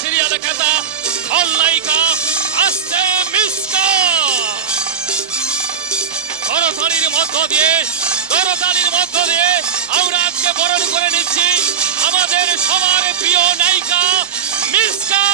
Serial খেতা খলনায়িকা আসতে মিসকা করতালির মধ্য দিয়ে করতালির মধ্য দিয়ে আমরা আজকে বরণ করে নিচ্ছি আমাদের সবার প্রিয় নায়িকা মিসকা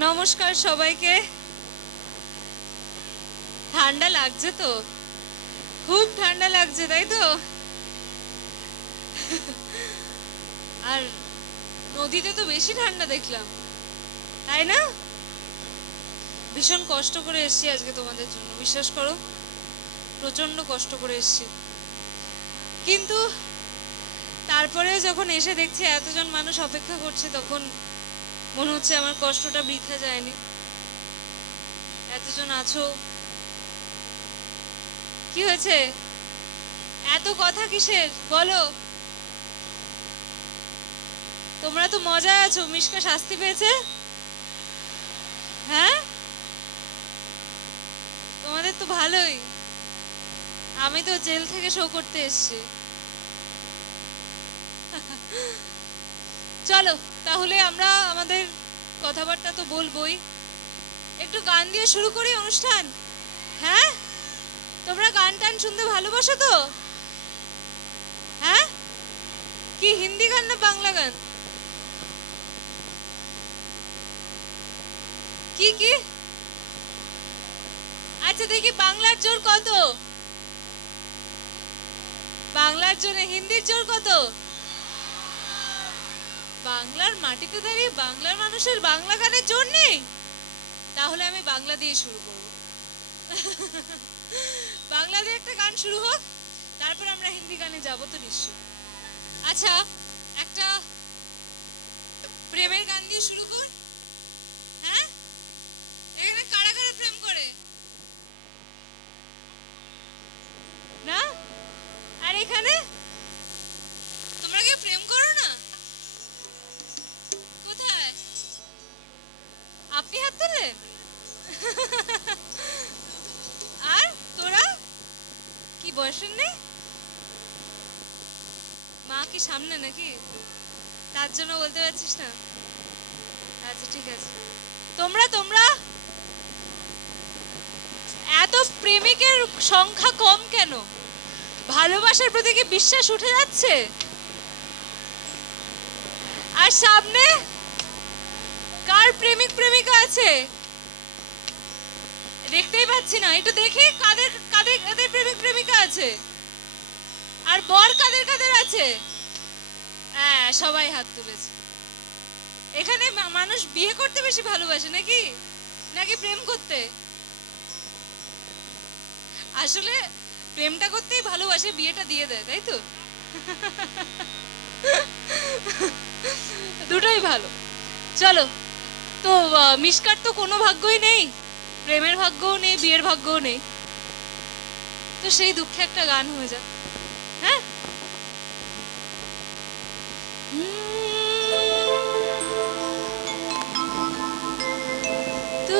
নমস্কার সবাইকে। ঠান্ডা লাগছে তো? খুব ঠান্ডা লাগছে তাই তো? আর নদীতে তো বেশি ঠান্ডা দেখলাম। তাই না? ভীষণ কষ্ট করে এসেছি আজকে তোমাদের জন্য, বিশ্বাস করো। প্রচণ্ড কষ্ট করে এসেছি। কিন্তু তারপরে যখন এসে দেখছি এতজন মানুষ অপেক্ষা করছে, তখন মনে হচ্ছে আমার কষ্টটা বৃথা যায়নি। এতজন আছো। কি হয়েছে? এত কথা কিসের? বলো। তোমরা তো মজায় আছো, মিশকা শাস্তি পেয়েছে? হ্যাঁ? তোমাদের তো ভালোই। আমি তো জেল থেকে শো করতে এসেছি। চলো, তাহলে আমরা আমাদের কথাবার্তা তো বলবোই। একটু গান দিয়ে শুরু করি অনুষ্ঠান? হ্যাঁ? তোমরা গান টান শুনতে ভালোবাসো তো হ্যাঁ কি হিন্দি গান না বাংলা গান? কি কি? আচ্ছা দেখি, বাংলার জোর কত? বাংলার জোরে হিন্দির জোর কত? বাংলার মাটিতে দাঁড়িয়ে বাংলার মানুষের বাংলা গানের জোর নেই? তাহলে আমি বাংলা দিয়ে শুরু করব। বাংলা দিয়ে একটা গান শুরু হোক, তারপর আমরা হিন্দি গানে যাব তো নিশ্চয়ই। আচ্ছা প্রেমের গান দিয়ে শুরু কর। হ্যাঁ? কারা কারা প্রেম করে? না? আর এখানে? তোমরা প্রেম করো না? কোথায়? আপনি হাত তোলেন আর তোরা? কি বয়সের নেই? মা কি সামনে নাকি? তার জন্য বলতে পারছিস না? আচ্ছা ঠিক আছে। তোমরা তোমরা? এত প্রেমিকের সংখ্যা কম কেন? ভালোবাসার প্রতি কি বিশ্বাস উঠে যাচ্ছে? আর সামনে? কার প্রেমিক প্রেমিকা আছে? দেখতেই পাচ্ছি না। একটু দেখি কাদের কাদের কাদের প্রেমিক প্রেমিকা আছে? আর বর কাদের কাদের আছে? হ্যাঁ সবাই হাত তুলেছে। এখানে মানুষ বিয়ে করতে বেশি ভালোবাসে নাকি? নাকি প্রেম করতে? আসলে প্রেমটা করতেই ভালোবাসে বিয়েটা দিয়ে দেয় তাই তো? দুটোই ভালো। চলো তো আহ, মিশকার তো কোনো ভাগ্যই নেই প্রেমের ভাগ্যও নেই বিয়ের ভাগ্যও নেই। তো সেই দুঃখে একটা গান হয়ে যাক।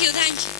you, thank you.